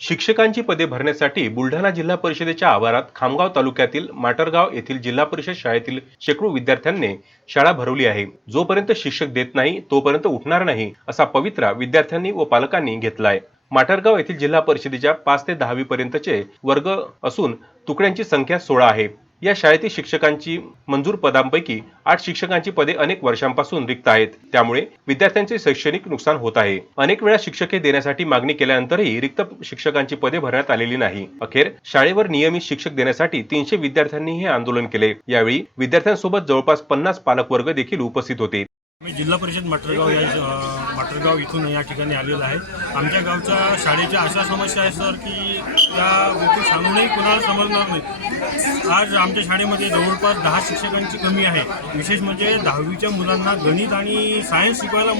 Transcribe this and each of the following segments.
शिक्षकांची पदे भरण्यासाठी बुलढाणा जिल्हा परिषदेच्या आवारात खामगाव तालुक्यातील माटरगाव येथील जिल्हा परिषद शाळेतील शेकडो विद्यार्थ्यांनी शाळा भरवली आहे. जोपर्यंत शिक्षक देत नाही तोपर्यंत उठणार नाही असा पवित्रा विद्यार्थ्यांनी व पालकांनी घेतलाय. माटरगाव येथील जिल्हा परिषदेच्या पाच ते दहावी पर्यंतचे वर्ग असून तुकड्यांची संख्या सोळा आहे. या शाळेतील शिक्षकांची मंजूर पदांपैकी आठ शिक्षकांची पदे अनेक वर्षांपासून रिक्त आहेत. त्यामुळे विद्यार्थ्यांचे शैक्षणिक नुकसान होत आहे. अनेक वेळा शिक्षके देण्यासाठी मागणी केल्यानंतरही रिक्त शिक्षकांची पदे भरण्यात आलेली नाही. अखेर शाळेवर नियमित शिक्षक देण्यासाठी तीनशे विद्यार्थ्यांनी हे आंदोलन केले. यावेळी विद्यार्थ्यांसोबत जवळपास पन्नास पालक वर्ग देखील उपस्थित होते. जिल्हा परिषद मटरगाव या मटरगाव इथून या ठिकाणी आलेलं आहे. आमच्या गावच्या शाळेच्या अशा समस्या आहे सर की त्या गोष्टी सांगूनही कोणाला समजणार नाही आज आमच्या शाळेमध्ये जवळपास दहा शिक्षकांची कमी आहे. विशेष म्हणजे दहावीच्या मुलांना गणित आणि सायन्स शिकवायला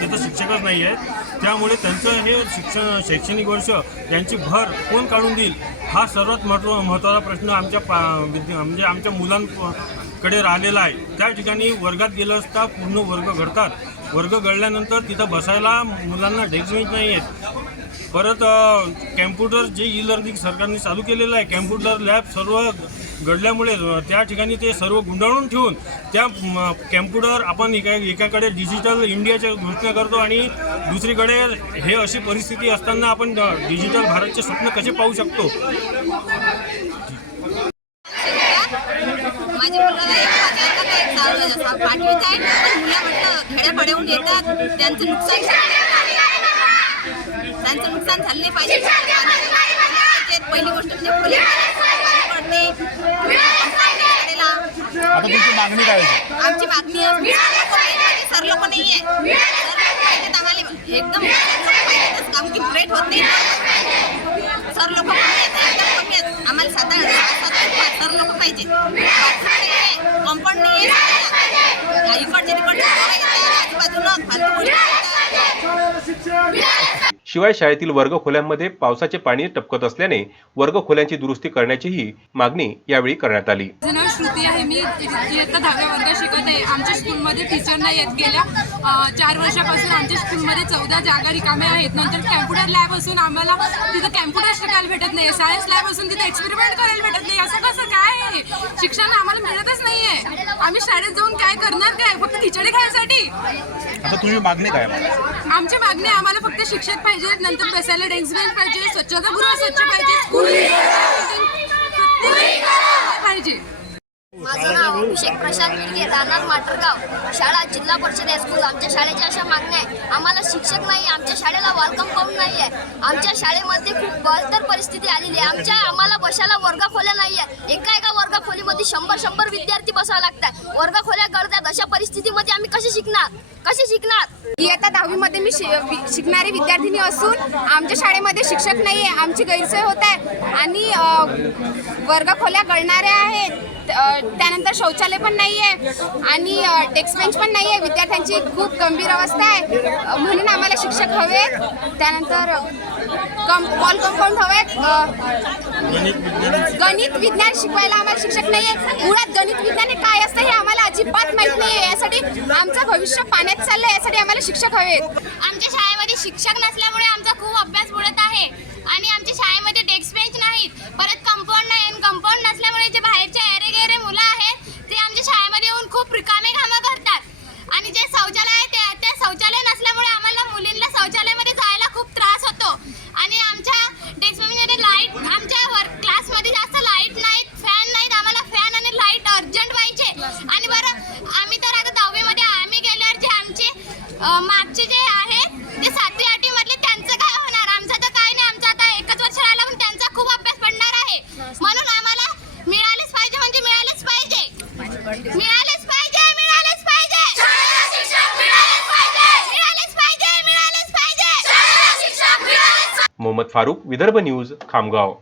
तिथं शिक्षकच नाही आहेत. त्यामुळे त्यांचं हे शिक्षण शैक्षणिक वर्ष त्यांची भर कोण काढून देईल हा सर्वात महत्त्व महत्त्वाचा प्रश्न आमच्या पा विद्या म्हणजे आमच्या मुलांकडे राहिलेला आहे. त्या ठिकाणी वर्गात गेलं असता पूर्ण वर्ग घडतात. वर्ग घडल्यानंतर तिथं बसायला मुलांना डेस्क बेंच नाही आहेत. परत कॅम्प्युटर जे ई लर्निंग सरकारने चालू केलेलं आहे कॅम्प्युटर लॅब सर्व घडल्यामुळे त्या ठिकाणी ते सर्व गुंडाळून ठेवून त्या कॅम्प्युटर आपण एका एकाकडे डिजिटल इंडियाच्या घोषणा करतो आणि दुसरीकडे हे अशी परिस्थिती असताना आपण डिजिटल भारतचे स्वप्न कसे पाहू शकतो? माझ्या मुलाला एक आहे आहे. खेड्या पडवून येतात. त्यांचं नुकसान त्यांचं नुकसान झालं नाही पाहिजे. पहिली गोष्ट म्हणजे आहे आमची मागणी सर लोक नाही आहे एकदम सर लोक पाहिजेतच काम की ब्रेट होत नाही. सर लोक आम्हाला सात आठ सर लोक पाहिजे. कंपाऊंड नाही आहे इकडचे तिकडचे शिवाय शाळेतील वर्ग खोल्यांमध्ये पावसाचे पाणी टपकत असल्याने वर्ग खोल्यांची दुरुस्ती करण्याचीही मागणी यावेळी करण्यात आली. श्रुती आहे. मी इयत्ता दहाव्या वर्गात शिकत आहे. आमच्या स्कूलमध्ये टीचर नाही आहेत. गेल्या चार वर्षापासून आमच्या स्कूलमध्ये चौदा जागा रिकाम्या आहेत. नंतर कॅम्प्युटर लॅब असून आम्हाला तिथं कॅम्प्युटर शिकायला भेटत नाही. सायन्स लॅब असून तिथे एक्सपेरिमेंट करायला भेटत नाही. असं कसं आहे शिक्षण आम्हाला मिळतच नाही आहे आम्ही शाळेत जाऊन काय करणार काय? फक्त खिचडी खायसाठी. आता तुझी मागणी काय आमची मागणी आहे, आम्हाला फक्त शिक्षक पाहिजे नंतर बसायला डेस्क बेंच पाहिजे स्वच्छतागृह स्वच्छ पाहिजे स्कूल पाहिजे. माझं नाव अभिषेक प्रशांत मिरगे राहणार माटरगाव शाळा जिल्हा परिषद हायस्कूल आमच्या शाळेच्या अशा मागण्या आहे आम्हाला शिक्षक नाही आमच्या शाळेला वॉल कंपाऊंड नाही आहे आमच्या शाळेमध्ये खूप बळतर परिस्थिती आलेली आहे. आमच्या आम्हाला बसायला वर्गखोल्या नाही आहे एका एका वर्गखोलीमध्ये शंभर शंभर विद्यार्थी बसावं लागतात. वर्गखोल्या गळतात. अशा परिस्थितीमध्ये आम्ही कसे शिकणार? कसे शिकणार? इयत्ता दहावीमध्ये मी शि- वि- शिकणारी विद्यार्थिनी असून आमच्या शाळेमध्ये शिक्षक नाही आहे आमची गैरसोय होत आहे आणि वर्गखोल्या वर्ग खोल्या गळणाऱ्या आहेत. त्यानंतर शौचालय पण नाही आहे आणि डेस्क बेंच पण नाही आहे विद्यार्थ्यांची खूप गंभीर अवस्था आहे. म्हणून आम्हाला शिक्षक हवे त्यानंतर कम कॉल कंपाऊंड हवे गणित विज्ञान शिकवायला आम्हाला शिक्षक नाही आहे मुळात गणित विज्ञान हे काय असतं हे आम्हाला अजिबात माहीत नाही आहे यासाठी आमचं भविष्य पाण्यात चाललं यासाठी आम्हाला शिक्षक हवेत. आमच्या शाळेमध्ये शिक्षक नसल्यामुळे आमचा खूप अभ्यास बुडत आहे आणि आमच्या शाळेमध्ये डेस्क बेंच नाहीत परत कंपाऊंड नाही आणि कंपाऊंड नसल्यामुळे जे बाहेरचे एरे गेरे मुलं आहेत ते आमच्या शाळेमध्ये येऊन खूप रिकामे कामं करतात आणि जे शौचालय आहे ते ते शौचालय नसल्यामुळे आम्हाला मुलींना शौचालयामध्ये जायला खूप त्रास होतो आणि आमच्या डेस्क बेंचमध्ये लाइट आमच्या वर्क क्लासमध्ये जास्त लाइट नाहीत फॅन नाहीत आम्हाला फॅन आणि लाइट अर्जंट पाहिजे आणि बरं आम्ही तर आता दहावीमध्ये आम्ही गेल्यावर जे आमचे अं, मागचे जे आहेत ते सातवी आठवी मधले त्यांचं काय होणार? आमचं तर काय नाही. आमचं आता एकच वर्ष राहिला पण त्यांचा खूप अभ्यास पडणार आहे. म्हणून आम्हाला मिळालेच पाहिजे म्हणजे मिळालेच पाहिजे. मिळालेच पाहिजे मिळालेच पाहिजे. मिळालेच पाहिजे. मिळालेच पाहिजे मिळालेच पाहिजे. मोहम्मद फारूक विदर्भ न्यूज खामगाव.